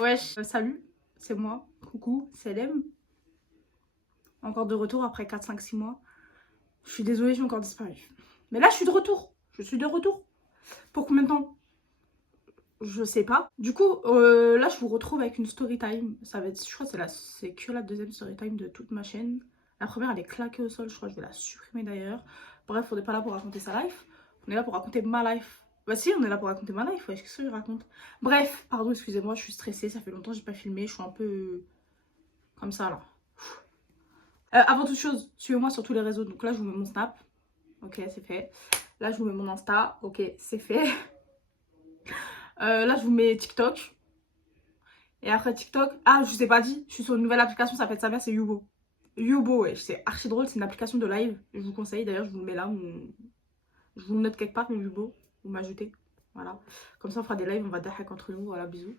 Wesh, salut, c'est moi. Coucou, c'est Lem. Encore de retour après 4, 5, 6 mois. Je suis désolée, j'ai encore disparu. Mais là, je suis de retour. Je suis de retour. Pour combien de temps? Je sais pas. Du coup, là, je vous retrouve avec une story time. Ça va être, je crois que c'est que la deuxième story time de toute ma chaîne. La première, elle est claquée au sol. Je crois que je vais la supprimer d'ailleurs. Bref, on n'est pas là pour raconter sa life. On est là pour raconter ma life. Bah si, on est là pour raconter ma life. Ouais, qu'est-ce que je raconte? Bref, pardon, excusez-moi, je suis stressée. Ça fait longtemps que j'ai pas filmé. Je suis un peu comme ça, là. Avant toute chose, suivez-moi sur tous les réseaux. Donc là, je vous mets mon Snap. Ok, c'est fait. Là, je vous mets mon Insta. Ok, c'est fait. Là, je vous mets TikTok. Et après TikTok, ah, je vous ai pas dit, je suis sur une nouvelle application, ça fait de sa mère, c'est Yubo. Yubo, ouais, c'est archi drôle, c'est une application de live. Je vous conseille, d'ailleurs, je vous le mets là. Je vous le note quelque part, mon Yubo. Vous m'ajoutez. Voilà. Comme ça, on fera des lives, on va hack entre nous. Voilà, bisous.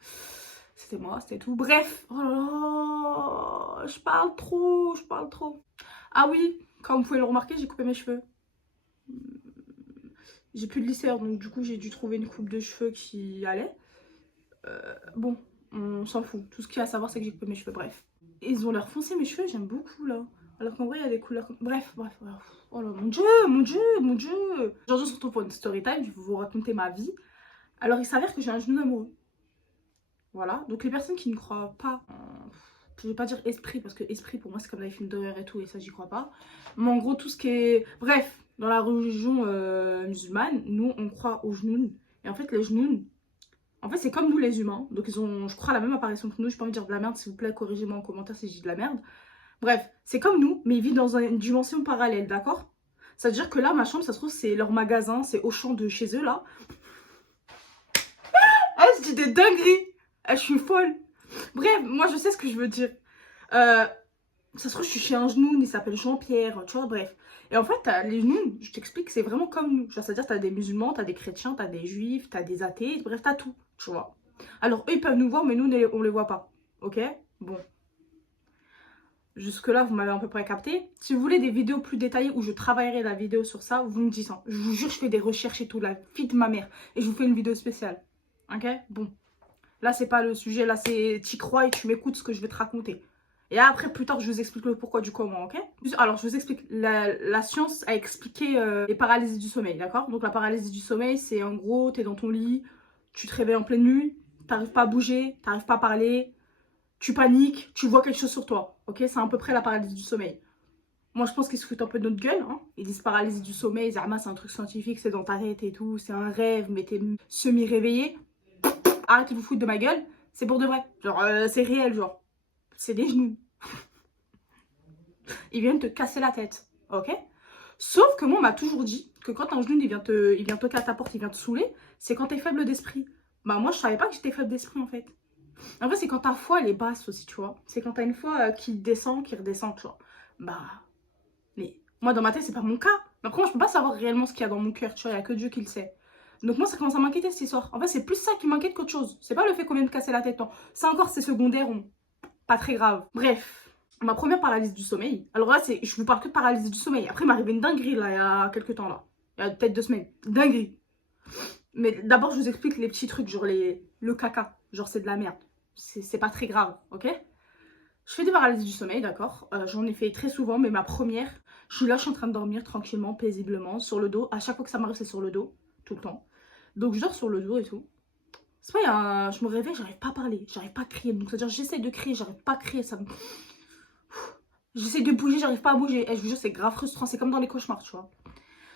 C'était moi, c'était tout. Bref, oh là là, je parle trop, je parle trop. Ah oui, comme vous pouvez le remarquer, j'ai coupé mes cheveux. J'ai plus de lisseur, donc du coup j'ai dû trouver une coupe de cheveux qui allait. Bon, on s'en fout. Tout ce qu'il y a à savoir, c'est que j'ai coupé mes cheveux, bref. Ils ont l'air foncés, mes cheveux, j'aime beaucoup là. Alors qu'en vrai, il y a des couleurs. Bref. Oh là, mon dieu, mon dieu, mon dieu. Aujourd'hui, on se retrouve pour une story time, je vais vous raconter ma vie. Alors, il s'avère que j'ai un genou amoureux. Voilà. Donc, les personnes qui ne croient pas je vais pas dire esprit, parce que esprit pour moi, c'est comme dans les films d'horreur et tout, et ça, j'y crois pas. Mais en gros, tout ce qui est. Bref, dans la religion musulmane, nous, on croit aux genoux. Et en fait, les genoux, en fait, c'est comme nous les humains. Donc, ils ont, je crois, la même apparition que nous. Je peux pas envie de dire de la merde, s'il vous plaît, corrigez-moi en commentaire si je dis de la merde. Bref, c'est comme nous, mais ils vivent dans une dimension parallèle, d'accord? Ça veut dire que là, ma chambre, ça se trouve, c'est leur magasin, c'est Auchan de chez eux, là. Ah, je dis des dingueries! Ah, je suis folle! Bref, moi, je sais ce que je veux dire. Euh, Ça se trouve, je suis chez un genoun, il s'appelle Jean-Pierre, tu vois, bref. Et en fait, les genouns, je t'explique, c'est vraiment comme nous. Genre, c'est-à-dire, t'as des musulmans, t'as des chrétiens, t'as des juifs, t'as des athées, bref, t'as tout, tu vois. Alors, eux, ils peuvent nous voir, mais nous, on les voit pas. Ok? Bon. Jusque-là, vous m'avez à peu près capté. Si vous voulez des vidéos plus détaillées où je travaillerai la vidéo sur ça, vous me dites ça. Je vous jure, je fais des recherches et tout, la vie de ma mère. Et je vous fais une vidéo spéciale. Ok? Bon. Là, c'est pas le sujet, là, c'est t'y crois et tu m'écoutes ce que je vais te raconter. Et après, plus tard, je vous explique le pourquoi du comment, ok? Alors, je vous explique. La science a expliqué les paralysies du sommeil, d'accord? Donc, la paralysie du sommeil, c'est en gros, t'es dans ton lit, tu te réveilles en pleine nuit, t'arrives pas à bouger, t'arrives pas à parler, tu paniques, tu vois quelque chose sur toi, ok? C'est à peu près la paralysie du sommeil. Moi, je pense qu'ils se foutent un peu de notre gueule, hein. Ils disent paralysie du sommeil, Zama, c'est un truc scientifique, c'est dans ta tête et tout, c'est un rêve, mais t'es semi-réveillé. Arrêtez de vous foutre de ma gueule, c'est pour de vrai. Genre, c'est réel, genre. C'est des genoux. Ils viennent te casser la tête, ok? Sauf que moi, on m'a toujours dit que quand un genou, il vient toquer à ta porte, il vient te saouler, c'est quand t'es faible d'esprit. Bah, moi, je savais pas que j'étais faible d'esprit, en fait. En fait, c'est quand ta foi, elle est basse aussi, tu vois. C'est quand t'as une foi qui descend, qui redescend, tu vois. Bah, mais moi, dans ma tête, c'est pas mon cas. Mais après, moi, je peux pas savoir réellement ce qu'il y a dans mon cœur, tu vois. Il y a que Dieu qui le sait. Donc moi, ça commence à m'inquiéter, cette histoire. En fait, c'est plus ça qui m'inquiète qu'autre chose. C'est pas le fait qu'on vienne me casser la tête, non. Ça encore, c'est secondaire, pas très grave. Bref, ma première paralysie du sommeil. Alors là, je vous parle que de paralysie du sommeil. Après, il m'est arrivé une dinguerie, là, il y a quelques temps, là. Il y a peut-être 2 semaines. Dinguerie. Mais d'abord, je vous explique les petits trucs, genre le caca. Genre, c'est de la merde. C'est pas très grave, ok? Je fais des paralysies du sommeil, d'accord. J'en ai fait très souvent, mais ma première, je suis là, je suis en train de dormir tranquillement, paisiblement, sur le dos. À chaque fois que ça m'arrive, c'est sur le dos, tout le temps. Donc je dors sur le dos et tout. C'est pas, je me réveille, j'arrive pas à parler, j'arrive pas à crier. Donc c'est-à-dire, j'essaie de crier, j'arrive pas à crier. J'essaie de bouger, j'arrive pas à bouger. Et je vous jure, c'est grave frustrant, c'est comme dans les cauchemars, tu vois.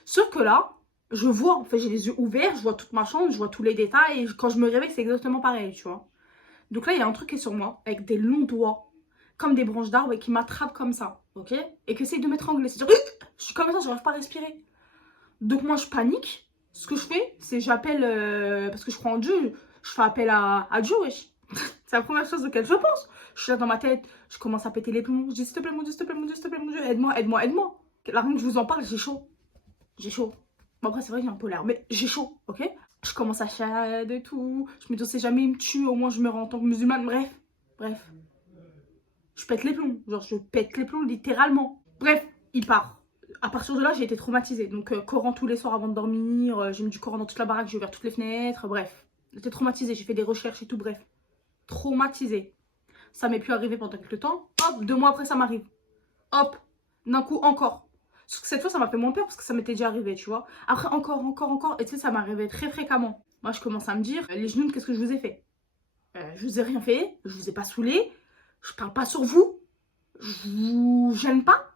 Sauf que là, je vois, en fait, j'ai les yeux ouverts, je vois toute ma chambre, je vois tous les détails. Et quand je me réveille, c'est exactement pareil, tu vois. Donc là, il y a un truc qui est sur moi, avec des longs doigts, comme des branches d'arbres, et qui m'attrape comme ça, ok? Et qui essaye de m'étrangler. C'est-à-dire, je suis comme ça, j'arrive pas à respirer. Donc moi, je panique. Ce que je fais, c'est j'appelle, parce que je crois en Dieu, je fais appel à Dieu, wesh. C'est la première chose auquel je pense. Je suis là dans ma tête, je commence à péter les plombs. Je dis, s'il te plaît, mon Dieu, s'il te plaît, mon Dieu, s'il te plaît, mon Dieu, aide-moi, aide-moi, aide-moi. La rien que je vous en parle, j'ai chaud. J'ai chaud. Bon, après, c'est vrai qu'il y a un polaire, mais j'ai chaud, ok? Je commence à chialer et tout. Je me dis, on sait jamais, il me tue, au moins je meurs en tant que musulmane. Bref. Je pète les plombs. Genre, je pète les plombs littéralement. Bref, il part. À partir de là, j'ai été traumatisée. Donc, Coran tous les soirs avant de dormir. J'ai mis du Coran dans toute la baraque, j'ai ouvert toutes les fenêtres. Bref, j'étais traumatisée. J'ai fait des recherches et tout. Bref. Traumatisée. Ça m'est plus arrivé pendant quelques temps. Hop, 2 mois après, ça m'arrive. Hop, d'un coup, encore. Sauf que cette fois, ça m'a fait moins peur parce que ça m'était déjà arrivé, tu vois. Après, encore. Et tu sais, ça m'arrivait très fréquemment. Moi, je commence à me dire, les genoux, qu'est-ce que je vous ai fait? Je vous ai rien fait, je vous ai pas saoulé, je parle pas sur vous, je vous gêne pas.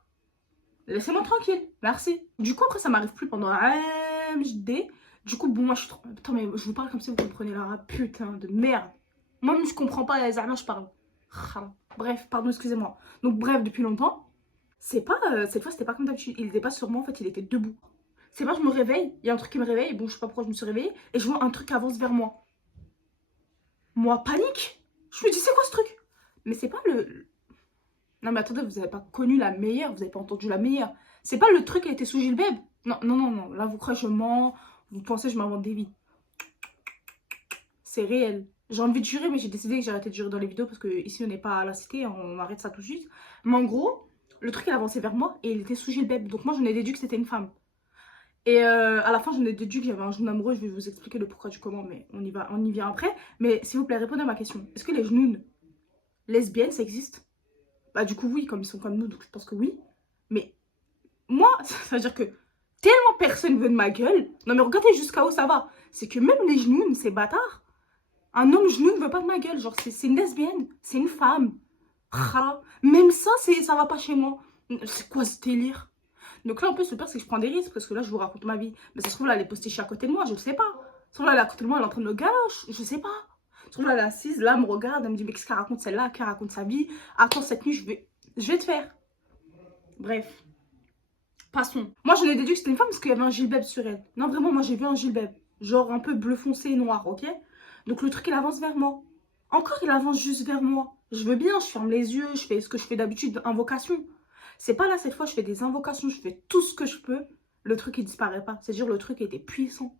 Laissez-moi tranquille, merci. Du coup, après, ça m'arrive plus pendant MJD. Du coup, bon, moi, je suis trop... Putain, mais je vous parle comme si vous comprenez la putain de merde. Moi-même, je comprends pas les armes, je parle. Bref, pardon, excusez-moi. Donc, bref, depuis longtemps, c'est pas... cette fois, c'était pas comme d'habitude. Il était pas sur moi, en fait, il était debout. C'est pas, je me réveille, il y a un truc qui me réveille, bon, je sais pas pourquoi je me suis réveillée, et je vois un truc qui avance vers moi. Moi, panique. Je me dis, c'est quoi ce truc? Mais c'est pas le... Non, mais attendez, vous avez pas connu la meilleure, vous avez pas entendu la meilleure. C'est pas le truc qui a été sous Gilbeb. Non. Là, vous croyez que je mens, vous pensez que je m'invente des vies. C'est réel. J'ai envie de jurer, mais j'ai décidé que j'ai arrêté de jurer dans les vidéos parce que ici on n'est pas à la cité, on arrête ça tout de suite. Mais en gros, le truc il avançait vers moi et il était sous Gilbeb. Donc moi, j'en ai déduit que c'était une femme. Et à la fin, j'en ai déduit qu'il y avait un jeune amoureux. Je vais vous expliquer le pourquoi du comment, mais on y vient après. Mais s'il vous plaît, répondez à ma question. Est-ce que les genoux lesbiennes, ça existe? Bah du coup, oui, comme ils sont comme nous, donc je pense que oui. Mais moi, ça veut dire que tellement personne veut de ma gueule. Non mais regardez jusqu'à où ça va. C'est que même les genoux, ces bâtards, un homme genou ne veut pas de ma gueule. Genre, c'est une lesbienne, c'est une femme. Même ça, ça va pas chez moi. C'est quoi ce délire? Donc là, en plus, le pire, c'est que je prends des risques parce que là, je vous raconte ma vie. Mais ça se trouve, là, elle est postée chez à côté de moi, je ne sais pas. Ça se trouve, là, elle est à côté de moi, elle est en train de me galoche, je sais pas. Ça se trouve, là, elle est assise, là, elle me regarde, elle me dit, mais qu'est-ce qu'elle raconte celle-là? Qu'elle raconte sa vie? Attends, cette nuit, je vais te faire. Bref. Passons. Moi, j'en ai déduit que c'était une femme parce qu'il y avait un gilbeb sur elle. Non, vraiment, moi, j'ai vu un gilbeb. Genre un peu bleu foncé et noir, ok? Donc le truc, il avance vers moi. Encore, il avance juste vers moi. Je veux bien, je ferme les yeux, je fais ce que je fais d'habitude, invocation. C'est pas là, cette fois, je fais des invocations, je fais tout ce que je peux. Le truc, il disparaît pas. C'est-à-dire, le truc était puissant.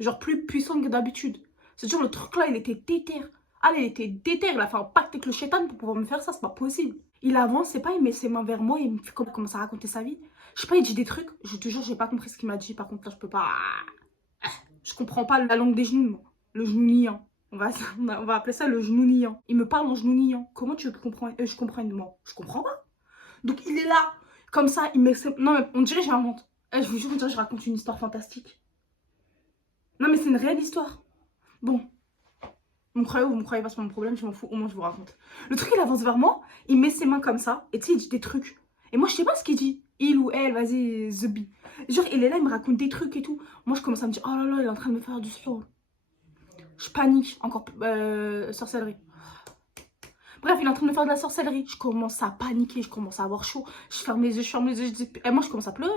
Genre plus puissant que d'habitude. C'est-à-dire, le truc là, il était déter. Ah, il était déter. Il a fait un pacte avec le chétan pour pouvoir me faire ça, c'est pas possible. Il avance, c'est pas, il met ses mains vers moi, il me fait commence à raconter sa vie. Je sais pas, il dit des trucs. Je te jure, j'ai pas compris ce qu'il m'a dit. Par contre, là, je peux pas. Je comprends pas la langue des genoux, moi. Le genou niant. On va appeler ça le genou niant. Il me parle en genou niant. Comment tu comprends? Je comprends, moi. Je comprends pas. Donc il est là, comme ça, il met... Non, mais on dirait que j'invente. Je vous jure, on dirait que je raconte une histoire fantastique. Non, mais c'est une réelle histoire. Bon. Vous me croyez ou vous me croyez pas, c'est pas mon problème, je m'en fous, au moins je vous raconte. Le truc, il avance vers moi, il met ses mains comme ça, et tu sais, il dit des trucs. Et moi, je sais pas ce qu'il dit. Il ou elle, vas-y, the bee. Genre, il est là, il me raconte des trucs et tout. Moi, je commence à me dire, oh là là, il est en train de me faire du sport. Je panique, encore, sorcellerie. Bref, il est en train de me faire de la sorcellerie. Je commence à paniquer, je commence à avoir chaud. Je ferme les yeux, je dis... Et moi, je commence à pleurer.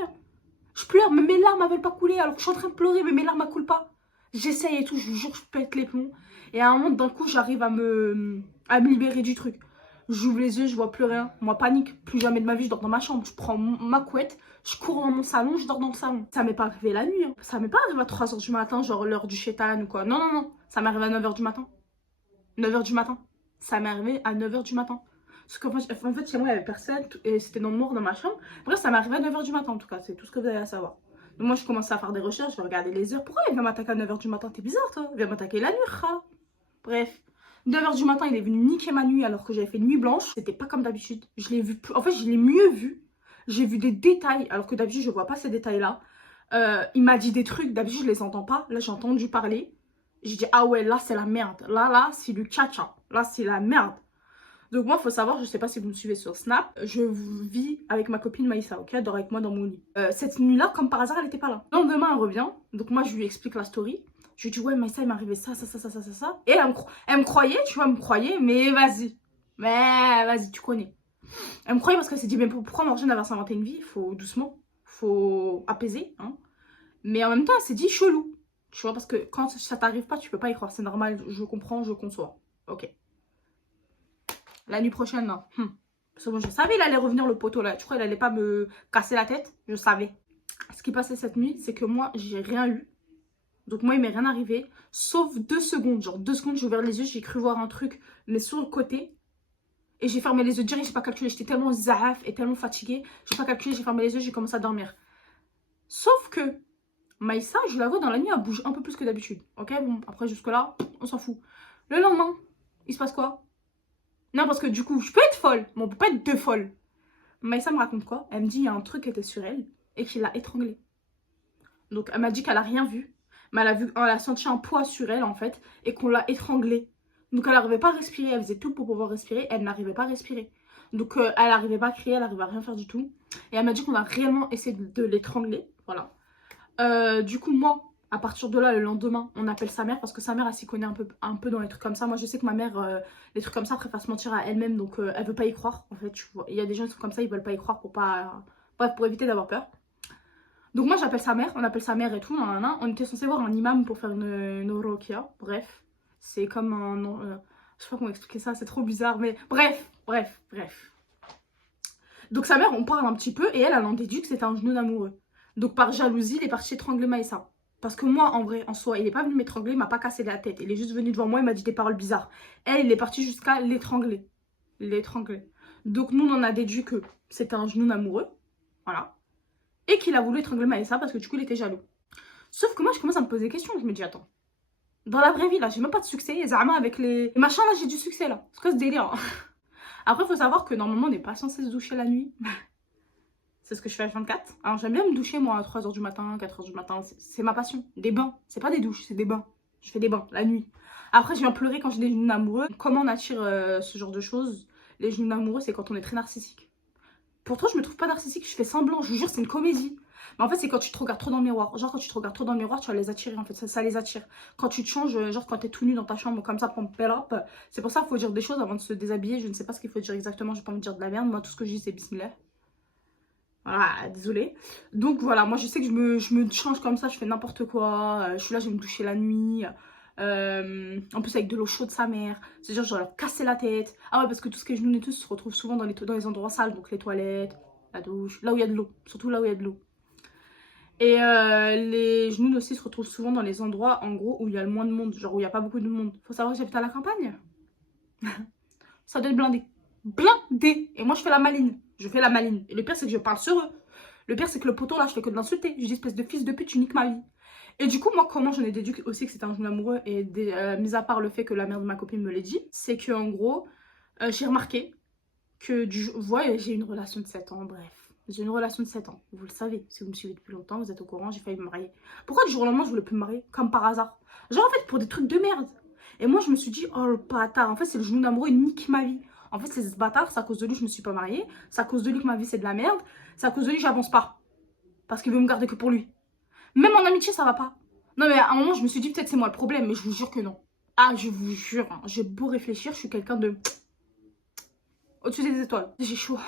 Je pleure, mais mes larmes ne veulent pas couler. Alors que je suis en train de pleurer, mais mes larmes ne coulent pas. J'essaye et tout, je vous jure, je pète les plombs. Et à un moment, d'un coup, j'arrive à me libérer du truc. J'ouvre les yeux, je vois plus rien. Moi, panique. Plus jamais de ma vie, je dors dans ma chambre. Je prends ma couette, je cours dans mon salon, je dors dans le salon. Ça m'est pas arrivé la nuit. Hein. Ça m'est pas arrivé à 3 h du matin, genre l'heure du chétan ou quoi. Non. Ça m'est arrivé à 9 h du matin. 9 h du matin. Ça m'est arrivé à 9 h du matin. Parce qu'en fait, chez moi, il n'y avait personne. Et c'était dans le noir dans ma chambre. Bref, ça m'est arrivé à 9 h du matin, en tout cas. C'est tout ce que vous avez à savoir. Donc moi, je commence à faire des recherches. Je vais regarder les heures. Pourquoi il vient m'attaquer à 9 h du matin? T'es bizarre, toi. Il vient m'attaquer la nuit, kha. Bref. 9 h du matin, il est venu niquer ma nuit alors que j'avais fait une nuit blanche. C'était pas comme d'habitude. Je l'ai vu plus. En fait, je l'ai mieux vu. J'ai vu des détails alors que d'habitude, je vois pas ces détails-là. Il m'a dit des trucs. D'habitude, je les entends pas. Là, j'ai entendu parler. J'ai dit, ah ouais, là, c'est la merde. Là, c'est du tcha-tcha. Là, c'est la merde. Donc moi, il faut savoir, je sais pas si vous me suivez sur Snap, je vis avec ma copine Maïssa, ok? Elle dort avec moi dans mon lit. Cette nuit-là, comme par hasard, elle était pas là. Le lendemain, elle revient. Donc moi, je lui explique la story. Je lui dis, ouais, Maïssa, il m'est arrivé ça. Et elle me croyait, tu vois, elle me croyait, mais vas-y. Mais vas-y, tu connais. Elle me croyait parce qu'elle s'est dit, mais pourquoi Morgane va s'inventer une vie? Faut doucement, faut apaiser, hein. Mais en même temps, elle s'est dit chelou. Tu vois, parce que quand ça t'arrive pas, tu peux pas y croire. C'est normal, je comprends, je conçois. Ok. La nuit prochaine, non. Parce que moi, je savais, il allait revenir le poteau là. Tu crois, il allait pas me casser la tête? Je savais. Ce qui passait cette nuit, c'est que moi, j'ai rien eu. Donc moi, il m'est rien arrivé. Sauf 2 secondes. Genre 2 secondes, j'ai ouvert les yeux, j'ai cru voir un truc, mais sur le côté. Et j'ai fermé les yeux direct, j'ai pas calculé. J'étais tellement zaf et tellement fatiguée. J'ai pas calculé, j'ai fermé les yeux, j'ai commencé à dormir. Sauf que Maïssa, je la vois dans la nuit, elle bouge un peu plus que d'habitude. Ok, bon, après jusque-là, on s'en fout. Le lendemain, Il se passe quoi? Non, parce que du coup, je peux être folle, mais on peut pas être deux folles. Maïssa me raconte quoi? Elle me dit il y a un truc qui était sur elle et qu'il l'a étranglée. Donc elle m'a dit qu'elle a rien vu, mais elle a senti un poids sur elle en fait et qu'on l'a étranglée. Donc elle n'arrivait pas à respirer, elle faisait tout pour pouvoir respirer, elle n'arrivait pas à respirer. Donc elle n'arrivait pas à crier, elle n'arrivait à rien faire du tout. Et elle m'a dit qu'on a réellement essayé de l'étrangler, voilà. Du coup moi, à partir de là, le lendemain, on appelle sa mère parce que sa mère elle s'y connaît un peu dans les trucs comme ça. Moi je sais que ma mère, les trucs comme ça, préfère se mentir à elle-même, donc elle veut pas y croire en fait. Tu vois. Il y a des gens qui sont comme ça, ils veulent pas y croire pour pas, bref, pour éviter d'avoir peur. Donc moi j'appelle sa mère, on appelle sa mère et tout, on était censé voir un imam pour faire une ruqya, bref. C'est comme un... je sais pas comment expliquer ça, c'est trop bizarre, mais bref. Donc sa mère, on parle un petit peu et elle en déduit que c'était un genou amoureux. Donc par jalousie, il est parti étrangler Maïssa. Parce que moi, en vrai, en soi, il est pas venu m'étrangler, il m'a pas cassé la tête. Il est juste venu devant moi, il m'a dit des paroles bizarres. Elle, il est parti jusqu'à l'étrangler. L'étrangler. Donc nous, on en a déduit que c'était un genou amoureux. Voilà. Et qu'il a voulu étrangler Maïssa parce que du coup, il était jaloux. Sauf que moi, je commence à me poser des questions. Je me dis, attends, dans la vraie vie, là, j'ai même pas de succès. Et Zama, avec les machins, là, j'ai du succès, là. C'est quoi ce délire? Après, il faut savoir que normalement, on n'est pas censé se doucher la nuit. C'est ce que je fais à 24. Alors, j'aime bien me doucher, moi, à 3h du matin, 4h du matin. C'est ma passion. Des bains. C'est pas des douches, c'est des bains. Je fais des bains, la nuit. Après, je viens pleurer quand j'ai des genoux amoureux. Comment on attire ce genre de choses? Les genoux amoureux, c'est quand on est très narcissique. Pourtant, je me trouve pas narcissique, je fais semblant, je vous jure, c'est une comédie. Mais en fait, c'est quand tu te regardes trop dans le miroir. Genre, quand tu te regardes trop dans le miroir, tu vas les attirer, en fait, ça les attire. Quand tu te changes, genre quand t'es tout nu dans ta chambre, comme ça, pour me up. C'est pour ça qu'il faut dire des choses avant de se déshabiller. Je ne sais pas ce qu'il faut dire exactement, je vais pas me dire de la merde. Moi, tout ce que je dis, c'est bismillah. Voilà, désolée. Donc voilà, moi je sais que je me change comme ça, je fais n'importe quoi. Je suis là, je vais me doucher la nuit. En plus avec de l'eau chaude sa mère. C'est-à-dire, je vais leur casser la tête. Ah ouais, parce que tout ce qui est genoux et tout se retrouve souvent dans les endroits sales. Donc les toilettes, la douche, là où il y a de l'eau. Surtout là où il y a de l'eau. Et les genoux aussi se retrouvent souvent dans les endroits, en gros, où il y a le moins de monde. Genre où il n'y a pas beaucoup de monde. Faut savoir que j'habite à la campagne. Ça doit être blindé. Blindé. Et moi, je fais la maline. Je fais la maline. Et le pire, c'est que je parle sur eux. Le pire, c'est que le poteau, là, je fais que de l'insulter. Je dis, espèce de fils de pute, tu niques ma vie. Et du coup, moi, comment j'en ai déduit aussi que c'était un jeune amoureux, et mis à part le fait que la mère de ma copine me l'ait dit, c'est que en gros, j'ai remarqué que j'ai une relation de 7 ans, bref. J'ai une relation de 7 ans. Vous le savez, si vous me suivez depuis longtemps, vous êtes au courant, j'ai failli me marier. Pourquoi du jour au lendemain, je voulais plus me marier? Comme par hasard. Genre, en fait, pour des trucs de merde. Et moi, je me suis dit, oh le bâtard, en fait, c'est le genou d'amoureux, il nique ma vie. En fait, c'est ce bâtard, c'est à cause de lui que je me suis pas mariée. C'est à cause de lui que ma vie, c'est de la merde. C'est à cause de lui que j'avance pas. Parce qu'il veut me garder que pour lui. Même en amitié, ça va pas. Non, mais à un moment, je me suis dit, peut-être c'est moi le problème, mais je vous jure que non. Ah, je vous jure, hein, j'ai beau réfléchir, je suis quelqu'un de... au-dessus des étoiles. J'ai chaud.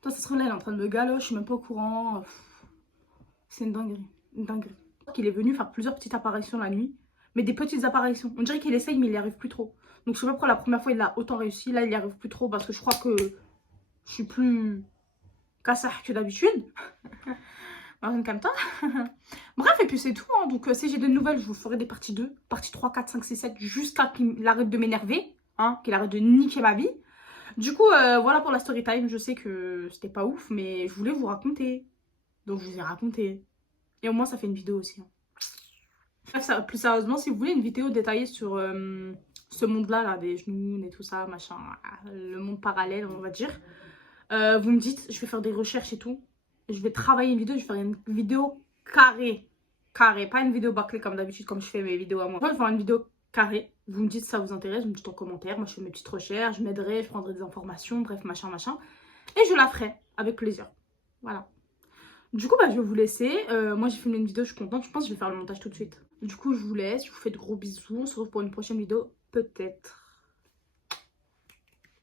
Toi, ça serait là, il est en train de me galocher, je suis même pas au courant. C'est une dinguerie. Une dinguerie. Il est venu faire plusieurs petites apparitions la nuit. Mais des petites apparitions. On dirait qu'il essaye, mais il n'y arrive plus trop. Donc je sais pas pourquoi la première fois il a autant réussi. Là, il n'y arrive plus trop parce que je crois que je suis plus cassah que d'habitude. Comme toi. Bref, et puis c'est tout. Hein. Donc si j'ai de nouvelles, je vous ferai des parties 2, parties 3, 4, 5, 6, 7, jusqu'à qu'il arrête de m'énerver. Hein, qu'il arrête de niquer ma vie. Du coup, voilà pour la story time. Je sais que c'était pas ouf, mais je voulais vous raconter. Donc je vous ai raconté. Et au moins, ça fait une vidéo aussi. Hein. Bref, ça, plus sérieusement, si vous voulez une vidéo détaillée sur ce monde-là, là, des genoux et tout ça, machin, le monde parallèle, on va dire, vous me dites, je vais faire des recherches et tout. Je vais travailler une vidéo, je vais faire une vidéo carrée. Carrée, pas une vidéo bâclée comme d'habitude, comme je fais mes vidéos à moi. Je vais faire une vidéo carrée. Vous me dites si ça vous intéresse, vous me dites en commentaire. Moi, je fais mes petites recherches, je m'aiderai, je prendrai des informations, bref, machin. Et je la ferai avec plaisir. Voilà. Du coup, bah, je vais vous laisser. Moi, j'ai filmé une vidéo, je suis contente. Je pense que je vais faire le montage tout de suite. Du coup, je vous laisse. Je vous fais de gros bisous. On se retrouve pour une prochaine vidéo, peut-être.